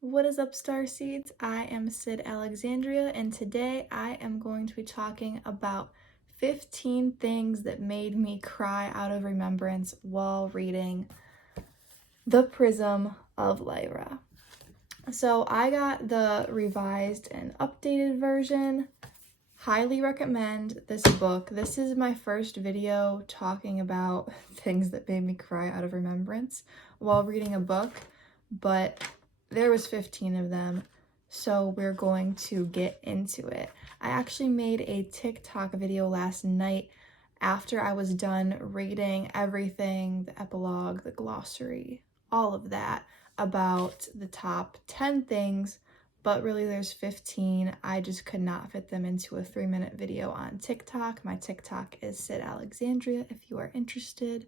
What is up, Starseeds? I am Sydalexandria, and today I am going to be talking about 15 things that made me cry out of remembrance while reading The Prism of LYRA. So I got the revised and updated version. Highly recommend this book. This is my first video talking about things that made me cry out of remembrance while reading a book, but there was 15 of them, so we're going to get into it. I actually made a TikTok video last night after I was done reading everything, the epilogue, the glossary, all of that, about the top 10 things, but really there's 15. I just could not fit them into a 3-minute video on TikTok. My TikTok is Sydalexandria if you are interested.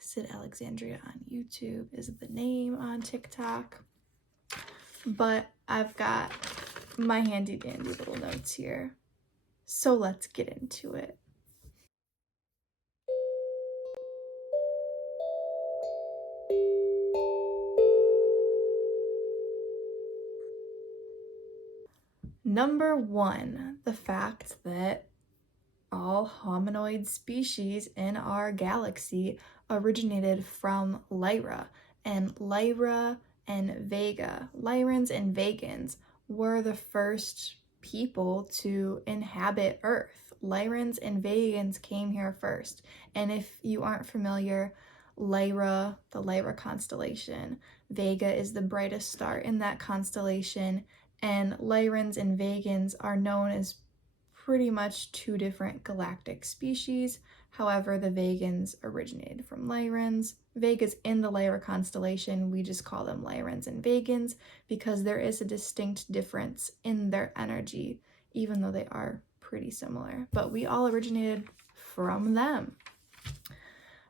Sydalexandria on YouTube is the name on TikTok. But I've got my handy dandy little notes here. So let's get into it. Number 1, the fact that all hominoid species in our galaxy originated from LYRA, and LYRA and Vega, Lyrans and Vegans, were the first people to inhabit Earth. Lyrans and Vegans came here first. And if you aren't familiar, LYRA, the LYRA constellation, Vega is the brightest star in that constellation, and Lyrans and Vegans are known as pretty much two different galactic species. However, the Vegans originated from Lyrans. Vega's in the Lyra constellation. We just call them Lyrans and Vegans because there is a distinct difference in their energy, even though they are pretty similar. But we all originated from them.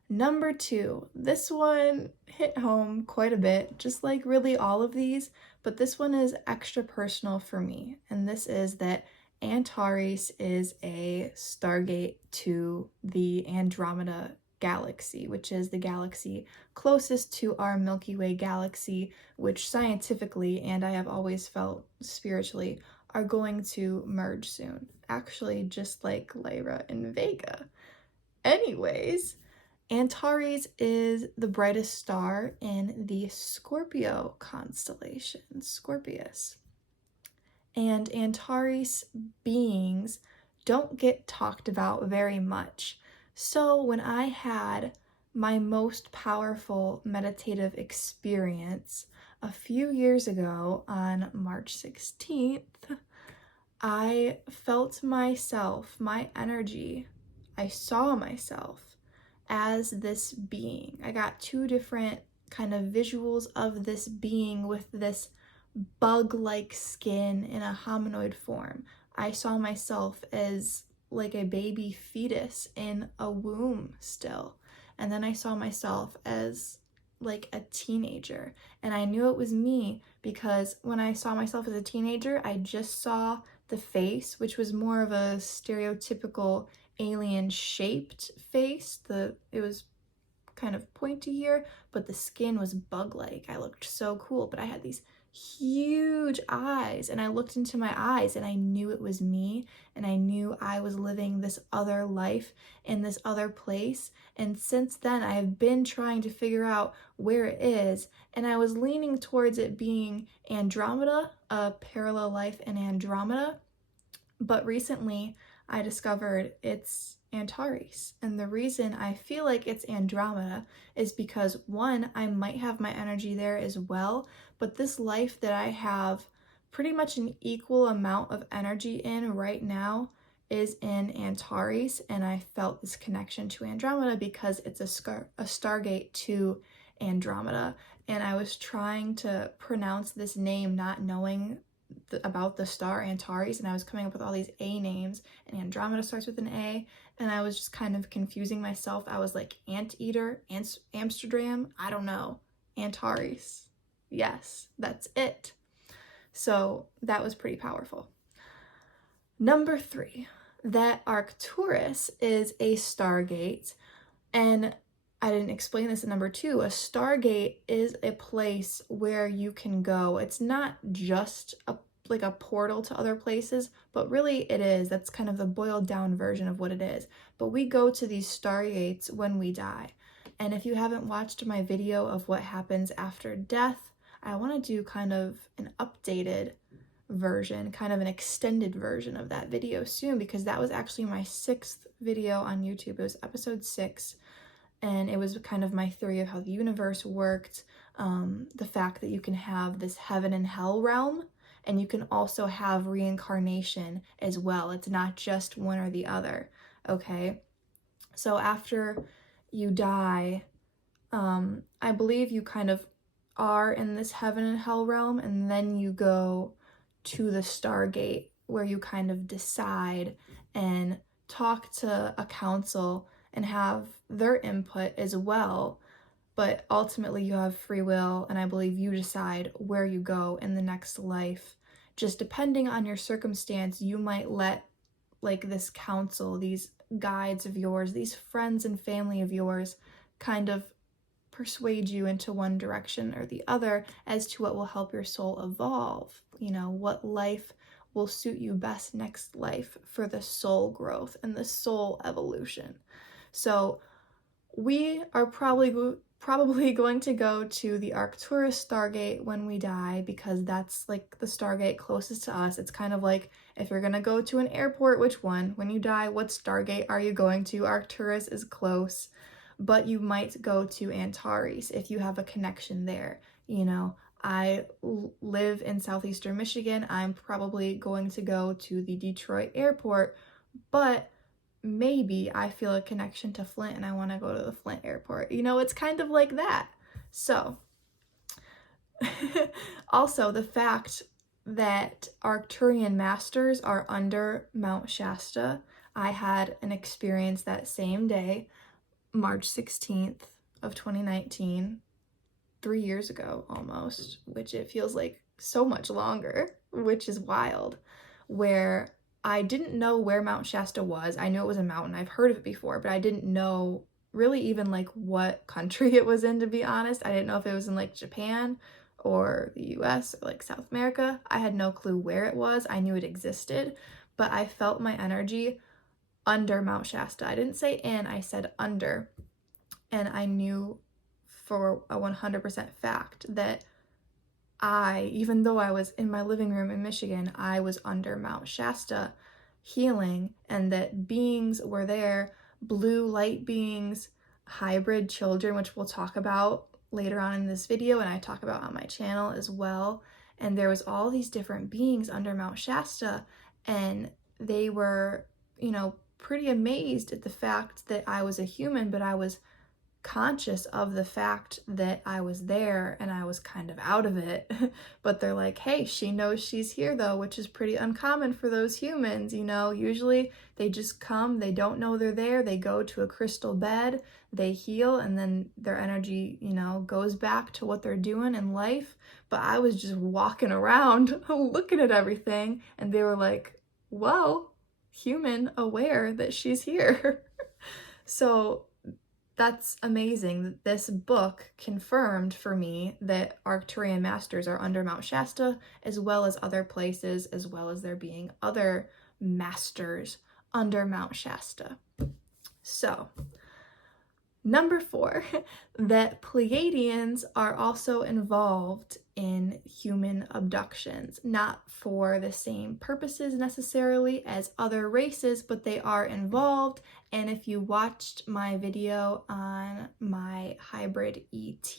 Number 2, this one hit home quite a bit, just like really all of these, but this one is extra personal for me, and this is that Antares is a Stargate to the Andromeda galaxy, which is the galaxy closest to our Milky Way galaxy, which scientifically, and I have always felt spiritually, are going to merge soon. Actually, just like Lyra and Vega. Anyways, Antares is the brightest star in the Scorpio constellation, Scorpius. And Antares beings don't get talked about very much. So when I had my most powerful meditative experience a few years ago on March 16th, I felt myself, my energy, I saw myself as this being. I got 2 different kind of visuals of this being with this bug-like skin in a hominoid form. I saw myself as like a baby fetus in a womb still. And then I saw myself as like a teenager. And I knew it was me because when I saw myself as a teenager, I just saw the face, which was more of a stereotypical alien-shaped face. It was kind of pointy here, but the skin was bug-like. I looked so cool, but I had these huge eyes, and I looked into my eyes and I knew it was me, and I knew I was living this other life in this other place. And since then I've been trying to figure out where it is, and I was leaning towards it being Andromeda, a parallel life in Andromeda, but recently I discovered it's Antares. And the reason I feel like it's Andromeda is because 1, I might have my energy there as well, but this life that I have pretty much an equal amount of energy in right now is in Antares, and I felt this connection to Andromeda because it's a Stargate to Andromeda. And I was trying to pronounce this name not knowing about the star Antares, and I was coming up with all these A names, and Andromeda starts with an A, and I was just kind of confusing myself. I was like, Anteater, Amsterdam, I don't know, Antares. Yes, that's it. So that was pretty powerful. Number 3, that Arcturus is a Stargate, and I didn't explain this in number 2. A Stargate is a place where you can go. It's not just like a portal to other places, but really it is. That's kind of the boiled down version of what it is. But we go to these Stargates when we die. And if you haven't watched my video of what happens after death, I want to do kind of an updated version, kind of an extended version of that video soon, because that was actually my 6th video on YouTube. It was episode 6. And it was kind of my theory of how the universe worked, the fact that you can have this heaven and hell realm, and you can also have reincarnation as well. It's not just one or the other, okay? So after you die, I believe you kind of are in this heaven and hell realm, and then you go to the Stargate, where you kind of decide and talk to a council and have their input as well, but ultimately you have free will, and I believe you decide where you go in the next life. Just depending on your circumstance, you might let like this council, these guides of yours, these friends and family of yours kind of persuade you into one direction or the other as to what will help your soul evolve, you know, what life will suit you best next life for the soul growth and the soul evolution. So we are probably going to go to the Arcturus Stargate when we die, because that's like the Stargate closest to us. It's kind of like if you're gonna go to an airport, which one? When you die, what Stargate are you going to? Arcturus is close, but you might go to Antares if you have a connection there. You know, I live in southeastern Michigan. I'm probably going to go to the Detroit airport, but maybe I feel a connection to Flint and I want to go to the Flint airport. You know, it's kind of like that. So, also the fact that Arcturian masters are under Mount Shasta. I had an experience that same day, March 16th of 2019, 3 years ago almost, which it feels like so much longer, which is wild, where I didn't know where Mount Shasta was. I knew it was a mountain. I've heard of it before, but I didn't know really even like what country it was in, to be honest. I didn't know if it was in like Japan or the US or like South America. I had no clue where it was. I knew it existed, but I felt my energy under Mount Shasta. I didn't say in, I said under. And I knew for a 100% fact that even though I was in my living room in Michigan, I was under Mount Shasta healing, and that beings were there, blue light beings, hybrid children, which we'll talk about later on in this video and I talk about on my channel as well. And there was all these different beings under Mount Shasta, and they were, you know, pretty amazed at the fact that I was a human, but I was conscious of the fact that I was there and I was kind of out of it. But they're like, hey, she knows she's here though, which is pretty uncommon for those humans, you know. Usually they just come, they don't know they're there, they go to a crystal bed, they heal, and then their energy, you know, goes back to what they're doing in life. But I was just walking around looking at everything, and they were like, whoa, human aware that she's here. So that's amazing that this book confirmed for me that Arcturian masters are under Mount Shasta, as well as other places, as well as there being other masters under Mount Shasta. So, number 4, that Pleiadians are also involved in human abductions, not for the same purposes necessarily as other races, but they are involved. And if you watched my video on my hybrid ET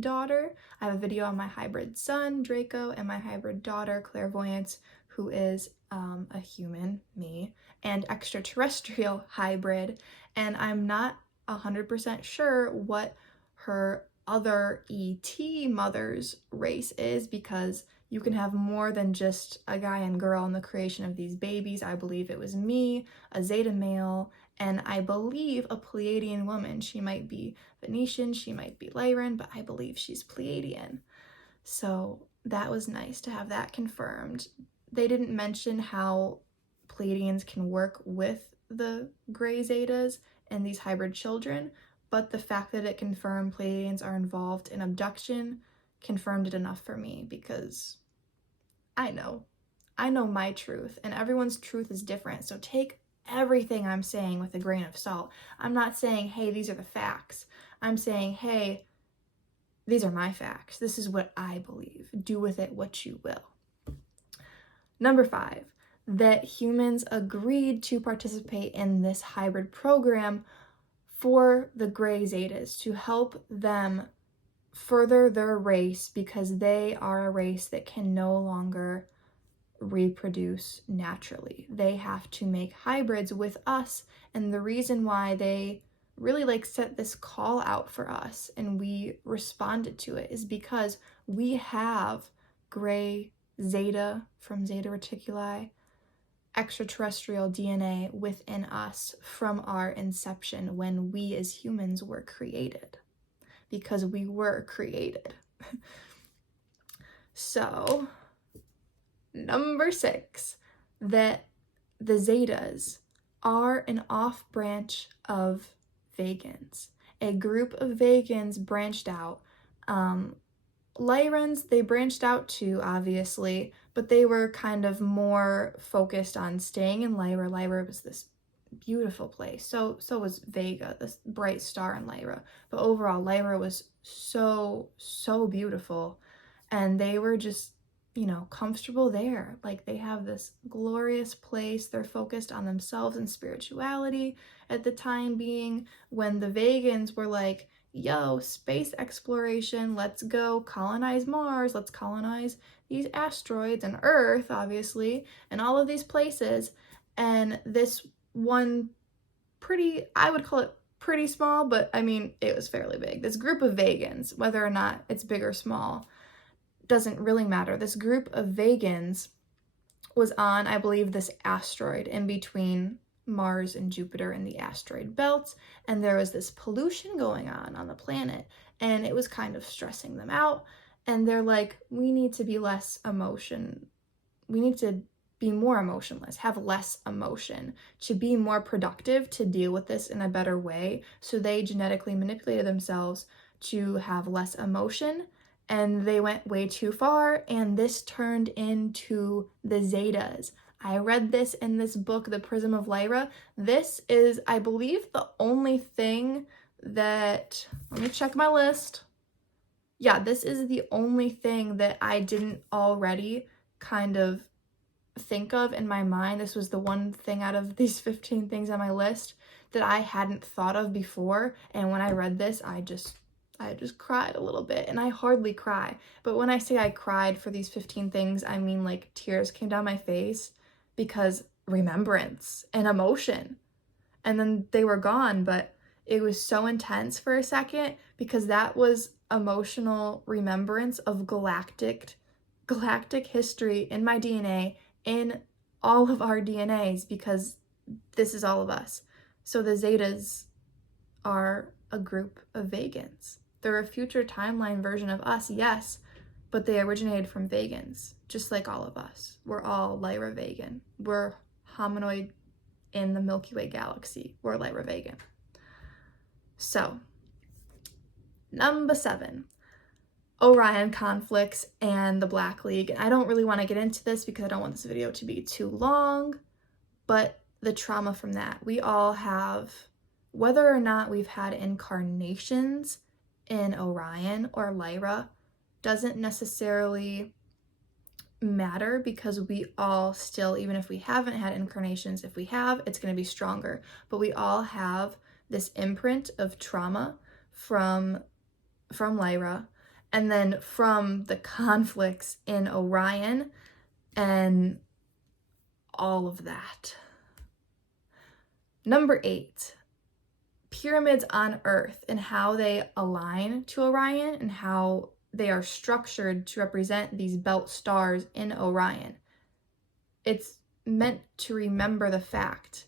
daughter, I have a video on my hybrid son, Draco, and my hybrid daughter, Clairvoyance, who is a human, me, and extraterrestrial hybrid. And I'm not 100% sure what her other ET mother's race is, because you can have more than just a guy and girl in the creation of these babies. I believe it was me, a Zeta male, and I believe a Pleiadian woman. She might be Venetian, she might be Lyran, but I believe she's Pleiadian. So that was nice to have that confirmed. They didn't mention how Pleiadians can work with the gray Zetas and these hybrid children, but the fact that it confirmed Pleiadians are involved in abduction confirmed it enough for me, because I know my truth, and everyone's truth is different. So take everything I'm saying with a grain of salt. I'm not saying, hey, these are the facts. I'm saying, hey, these are my facts. This is what I believe. Do with it what you will. Number 5, that humans agreed to participate in this hybrid program for the gray zetas, to help them further their race, because they are a race that can no longer reproduce naturally. They have to make hybrids with us, and the reason why they really set this call out for us and we responded to it is because we have gray zeta from Zeta Reticuli extraterrestrial DNA within us from our inception, when we as humans were created, because we were created. So, number 6, that the Zetas are an off branch of Vegans. A group of Vegans branched out. Lyrans, they branched out too, obviously, but they were kind of more focused on staying in Lyra. Lyra was this beautiful place. So was Vega, this bright star in Lyra. But overall, Lyra was so beautiful. And they were just, comfortable there. Like, they have this glorious place. They're focused on themselves and spirituality at the time being, when the Vegans were like, yo, space exploration, let's go colonize Mars, let's colonize these asteroids and Earth, obviously, and all of these places. And this one I would call it pretty small, but I mean, it was fairly big. This group of Vegans, whether or not it's big or small, doesn't really matter. This group of Vegans was on, I believe, this asteroid in between Mars and Jupiter in the asteroid belt, and there was this pollution going on the planet, and it was kind of stressing them out, and they're like, we need to be more emotionless, have less emotion, to be more productive, to deal with this in a better way. So they genetically manipulated themselves to have less emotion, and they went way too far, and this turned into the Zetas. I read this in this book, The Prism of Lyra. This is, I believe, the only thing that, let me check my list. Yeah, this is the only thing that I didn't already kind of think of in my mind. This was the one thing out of these 15 things on my list that I hadn't thought of before. And when I read this, I just cried a little bit, and I hardly cry. But when I say I cried for these 15 things, I mean like tears came down my face, because remembrance and emotion. And then they were gone, but it was so intense for a second, because that was emotional remembrance of galactic history in my DNA, in all of our DNAs, because this is all of us. So the Zetas are a group of Vegans. They're a future timeline version of us, yes, but they originated from Vegans, just like all of us. We're all Lyra Vegan. We're hominoid in the Milky Way galaxy. We're Lyra Vegan. So, number 7, Orion conflicts and the Black League. And I don't really want to get into this because I don't want this video to be too long, but the trauma from that. We all have, whether or not we've had incarnations in Orion or Lyra, doesn't necessarily matter, because we all still, even if we haven't had incarnations, if we have, it's going to be stronger. But we all have this imprint of trauma from Lyra, and then from the conflicts in Orion and all of that. Number 8, pyramids on Earth and how they align to Orion and how they are structured to represent these belt stars in Orion. It's meant to remember the fact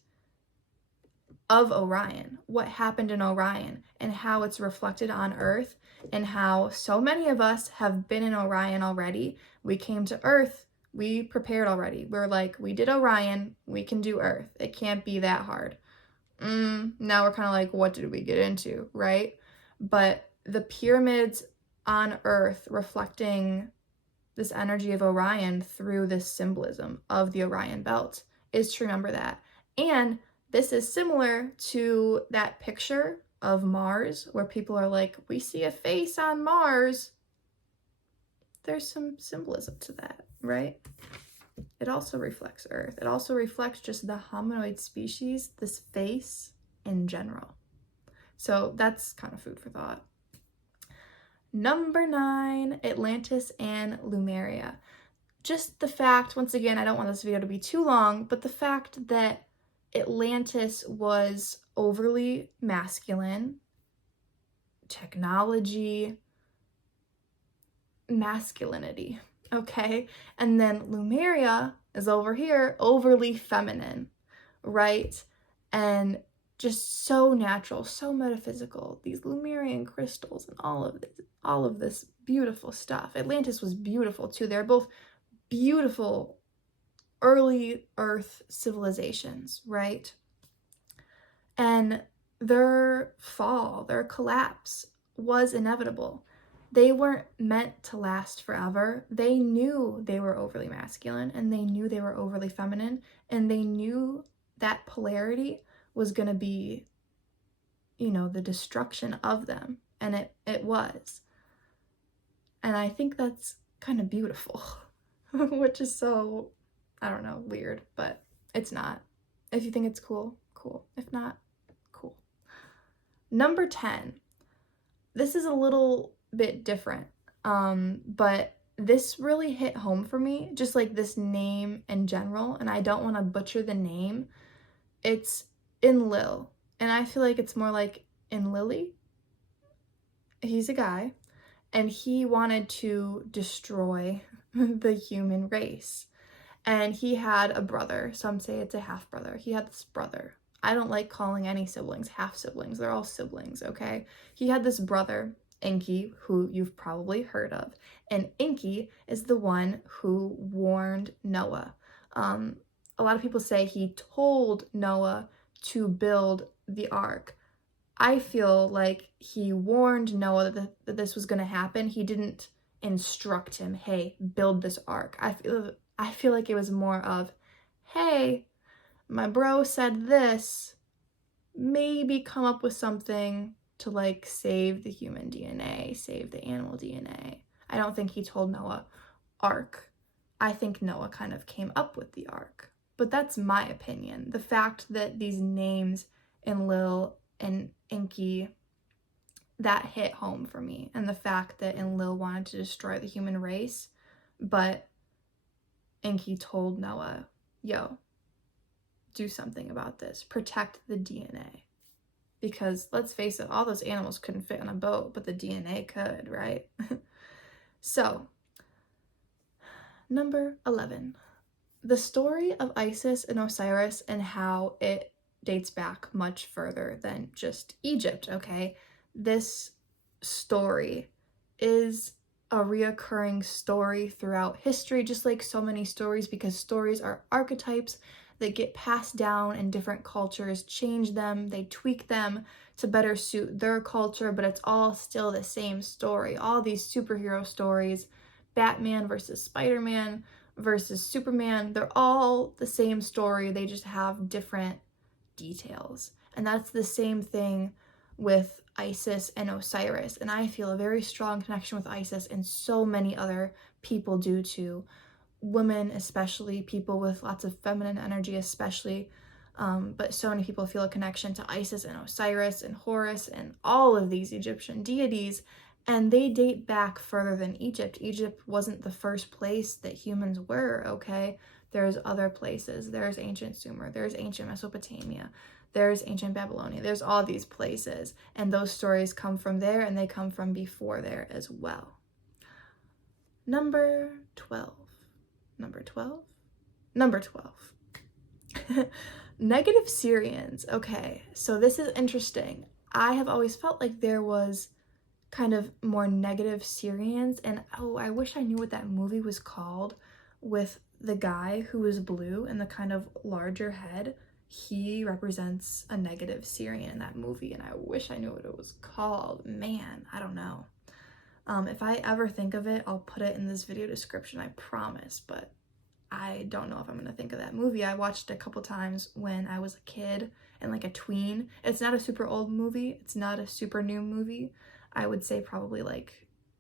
of Orion, what happened in Orion, and how it's reflected on Earth, and how so many of us have been in Orion already. We came to Earth, we prepared already. We're like, we did Orion, we can do Earth. It can't be that hard. now we're kind of like, what did we get into, right? But the pyramids on Earth reflecting this energy of Orion through this symbolism of the Orion belt is to remember that. And this is similar to that picture of Mars where people are like, we see a face on Mars. There's some symbolism to that, right? It also reflects Earth. It also reflects just the hominoid species, this face in general. So that's kind of food for thought. Number 9, Atlantis and Lumeria. Just the fact, once again, I don't want this video to be too long, but the fact that Atlantis was overly masculine, technology, masculinity, okay? And then Lumeria is over here, overly feminine, right? And just so natural, so metaphysical, these Lemurian crystals and all of this beautiful stuff. Atlantis was beautiful too. They're both beautiful early Earth civilizations, right? And their fall, their collapse was inevitable. They weren't meant to last forever. They knew they were overly masculine and they knew they were overly feminine, and they knew that polarity was going to be, you know, the destruction of them. And it was. And I think that's kind of beautiful, which is so, I don't know, weird, but it's not. If you think it's cool, cool. If not, cool. Number 10. This is a little bit different, but this really hit home for me, just like this name in general, and I don't want to butcher the name. It's Enlil, and I feel like it's more like Enlili. He's a guy, and he wanted to destroy the human race, and he had a brother. Some say it's a half brother. He had this brother. I don't like calling any siblings half siblings. They're all siblings, okay? He had this brother, Enki, who you've probably heard of. And Enki is the one who warned Noah. A lot of people say he told Noah to build the ark. I feel like he warned Noah that this was going to happen. He didn't instruct him, hey, build this ark. I feel like it was more of, hey, my bro said this, maybe come up with something to like save the human DNA, save the animal DNA. I don't think he told Noah ark. I think Noah kind of came up with the ark. But that's my opinion. The fact that these names, Enlil and Enki, that hit home for me. And the fact that Enlil wanted to destroy the human race, but Enki told Noah, yo, do something about this. Protect the DNA. Because let's face it, all those animals couldn't fit on a boat, but the DNA could, right? So, number 11. The story of Isis and Osiris and how it dates back much further than just Egypt, okay? This story is a reoccurring story throughout history, just like so many stories, because stories are archetypes that get passed down and different cultures change them, they tweak them to better suit their culture, but it's all still the same story. All these superhero stories, Batman versus Spider-Man versus Superman, they're all the same story, they just have different details. And that's the same thing with Isis and Osiris, and I feel a very strong connection with Isis, and so many other people do too. Women especially, people with lots of feminine energy especially, but so many people feel a connection to Isis and Osiris and Horus and all of these Egyptian deities, and they date back further than Egypt. Egypt wasn't the first place that humans were, okay? There's other places. There's ancient Sumer, there's ancient Mesopotamia, there's ancient Babylonia, there's all these places, and those stories come from there, and they come from before there as well. Number 12. Negative Syrians. Okay, so this is interesting. I have always felt like there was kind of more negative Syrians, and oh, I wish I knew what that movie was called with the guy who was blue and the kind of larger head. he represents a negative Sirian in that movie, and I wish I knew what it was called. Man, I don't know. If I ever think of it, I'll put it in this video description, I promise, but I don't know if I'm gonna think of that movie. I watched it a couple times when I was a kid and like a tween. It's not a super old movie. It's not a super new movie. I would say probably like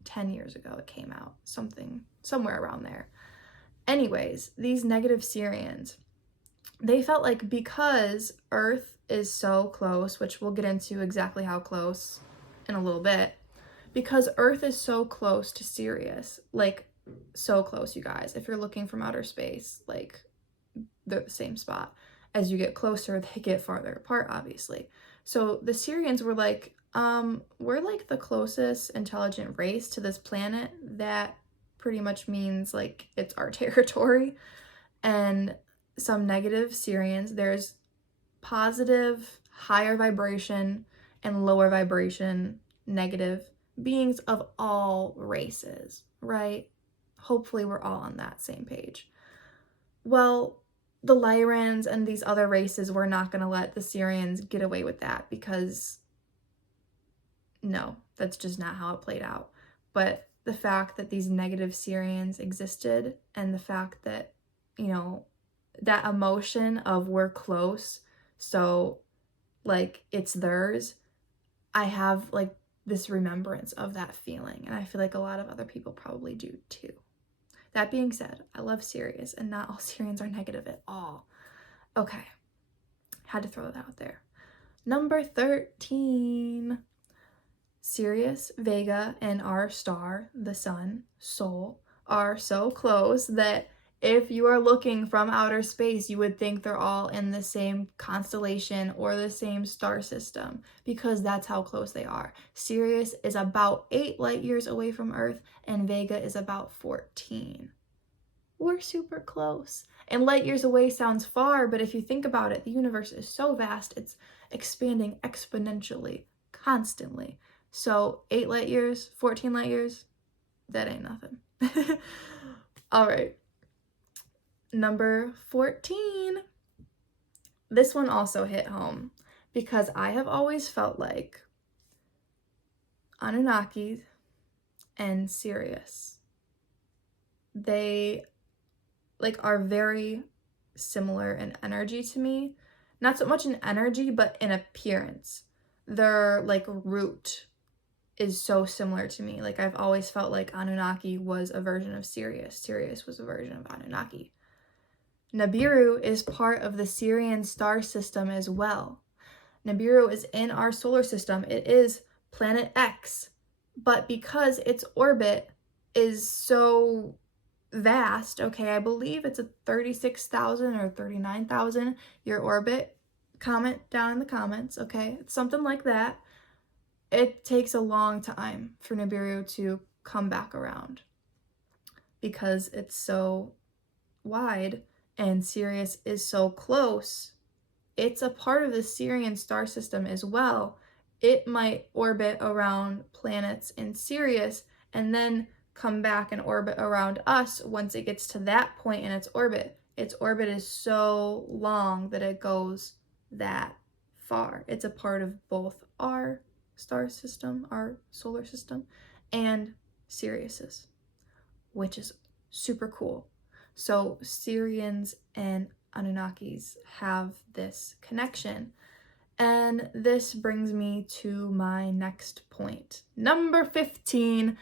10 years ago it came out, somewhere around there. Anyways, these negative Sirians, they felt like because Earth is so close, which we'll get into exactly how close in a little bit, because Earth is so close to Sirius, like so close, you guys. If you're looking from outer space, like they're the same spot. As you get closer, they get farther apart, obviously. So the Sirians were like, we're like the closest intelligent race to this planet. That pretty much means like it's our territory. And some negative Sirians, there's positive, higher vibration, and lower vibration, negative beings of all races, right? Hopefully we're all on that same page. Well, the Lyrans and these other races were not going to let the Sirians get away with that, because no, that's just not how it played out. But the fact that these negative Sirians existed, and the fact that, you know, that emotion of we're close, so like it's theirs, I have like this remembrance of that feeling, and I feel like a lot of other people probably do too. That being said, I love Sirius, and not all Sirians are negative at all. Okay, had to throw that out there. Number 13. Sirius, Vega, and our star, the sun, Sol, are so close that if you are looking from outer space, you would think they're all in the same constellation or the same star system, because that's how close they are. Sirius is about 8 light years away from Earth, and Vega is about 14. We're super close. And light years away sounds far, but if you think about it, the universe is so vast, it's expanding exponentially, constantly. So 8 light years, 14 light years, that ain't nothing. All right. Number 14. This one also hit home, because I have always felt like Anunnaki and Sirius, they like are very similar in energy to me. Not so much in energy, but in appearance. Their like root is so similar to me. Like I've always felt like Anunnaki was a version of Sirius. Sirius was a version of Anunnaki. Nibiru is part of the Sirian star system as well. Nibiru is in our solar system. It is planet X, but because its orbit is so vast, okay, I believe it's a 36,000 or 39,000 year orbit. Comment down in the comments, okay? It's something like that. It takes a long time for Nibiru to come back around, because it's so wide and Sirius is so close. It's a part of the Sirian star system as well. It might orbit around planets in Sirius and then come back and orbit around us once it gets to that point in its orbit. Its orbit is so long that it goes that far. It's a part of both our star system, our solar system, and Sirius's, which is super cool. So Sirians and Anunnakis have this connection. And this brings me to my next point. Number 15,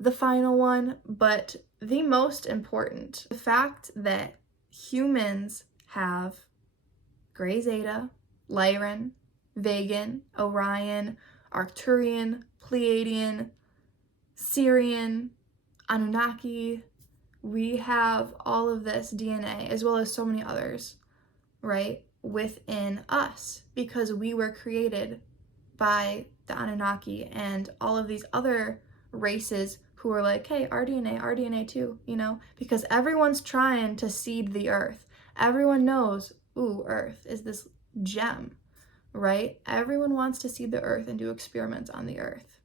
the final one, but the most important. The fact that humans have Grey Zeta, Lyran, Vegan, Orion, Arcturian, Pleiadian, Sirian, Anunnaki. We have all of this DNA, as well as so many others, right, within us, because we were created by the Anunnaki and all of these other races who are like, hey, our DNA too, you know, because everyone's trying to seed the earth. Everyone knows, ooh, earth is this gem, right? Everyone wants to seed the earth and do experiments on the earth.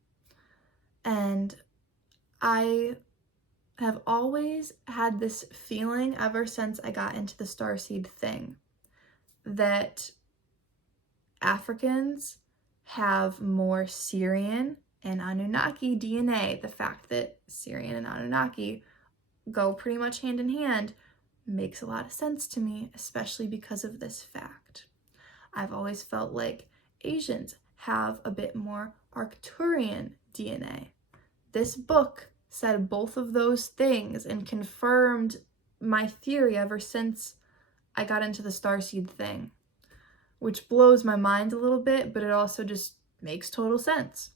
And I have always had this feeling ever since I got into the starseed thing that Africans have more Syrian and Anunnaki DNA. The fact that Syrian and Anunnaki go pretty much hand in hand makes a lot of sense to me, especially because of this fact. I've always felt like Asians have a bit more Arcturian DNA. This book said both of those things and confirmed my theory ever since I got into the starseed thing, which blows my mind a little bit, but it also just makes total sense.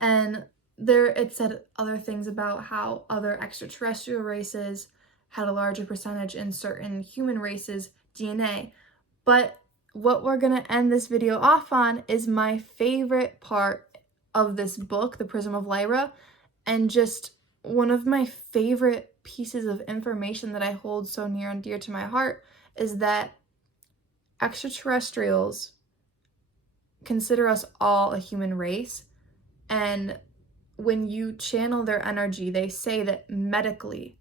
And there it said other things about how other extraterrestrial races had a larger percentage in certain human races' DNA. But what we're going to end this video off on is my favorite part of this book, The Prism of Lyra, and just one of my favorite pieces of information that I hold so near and dear to my heart is that extraterrestrials consider us all a human race, and when you channel their energy, they say that medically,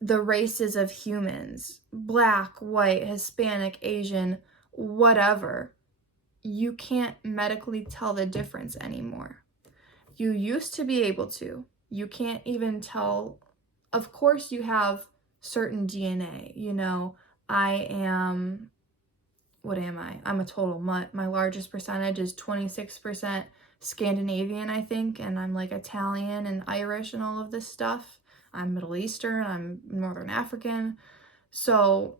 the races of humans, black, white, Hispanic, Asian, whatever, you can't medically tell the difference anymore. You used to be able to. You can't even tell. Of course, you have certain DNA. You know, what am I? I'm a total mutt. My largest percentage is 26% Scandinavian, I think, and I'm like Italian and Irish and all of this stuff. I'm Middle Eastern, I'm Northern African. So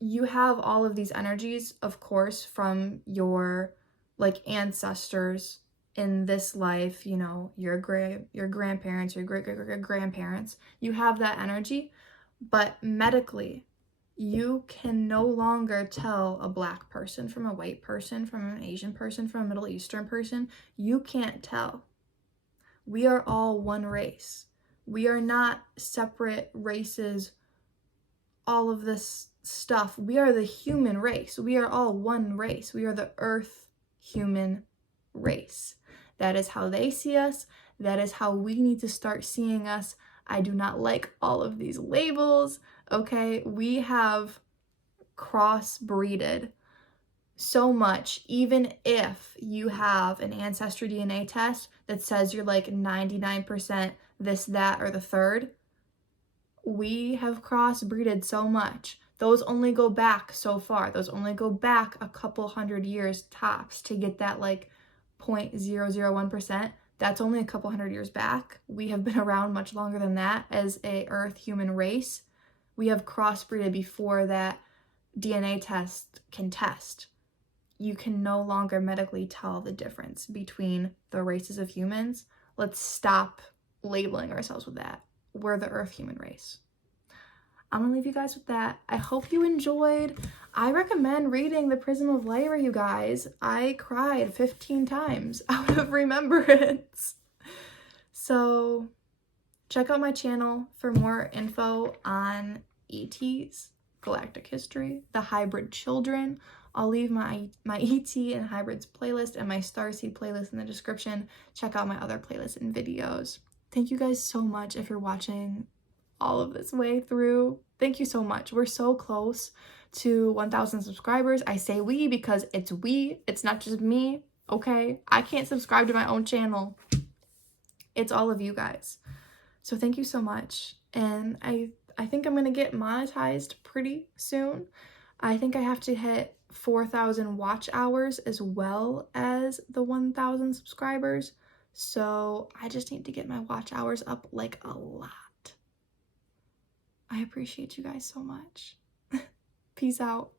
you have all of these energies, of course, from your like ancestors in this life, you know, your grandparents, your great-great-great-grandparents. You have that energy, but medically, you can no longer tell a black person from a white person, from an Asian person, from a Middle Eastern person. You can't tell. We are all one race. We are not separate races, all of this stuff. We are the human race. We are all one race. We are the Earth human race. That is how they see us. That is how we need to start seeing us. I do not like all of these labels, okay? We have crossbreeded so much. Even if you have an ancestry DNA test that says you're like 99% this, that, or the third, we have crossbreeded so much. Those only go back so far. Those only go back a couple hundred years tops to get that like 0.001%. That's only a couple hundred years back. We have been around much longer than that as a Earth human race. We have crossbreeded before that DNA test can test. You can no longer medically tell the difference between the races of humans. Let's stop labeling ourselves with that. We're the Earth human race. I'm gonna leave you guys with that. I hope you enjoyed. I recommend reading The Prism of Lyra, you guys. I cried 15 times out of remembrance. So check out my channel for more info on ETs, galactic history, the hybrid children. I'll leave my ET and hybrids playlist and my starseed playlist in the description. Check out my other playlists and videos. Thank you guys so much if you're watching all of this way through. Thank you so much. We're so close to 1,000 subscribers. I say we because it's we. It's not just me, okay? I can't subscribe to my own channel. It's all of you guys. So thank you so much. And I think I'm going to get monetized pretty soon. I think I have to hit 4,000 watch hours as well as the 1,000 subscribers. So I just need to get my watch hours up like a lot. I appreciate you guys so much. Peace out.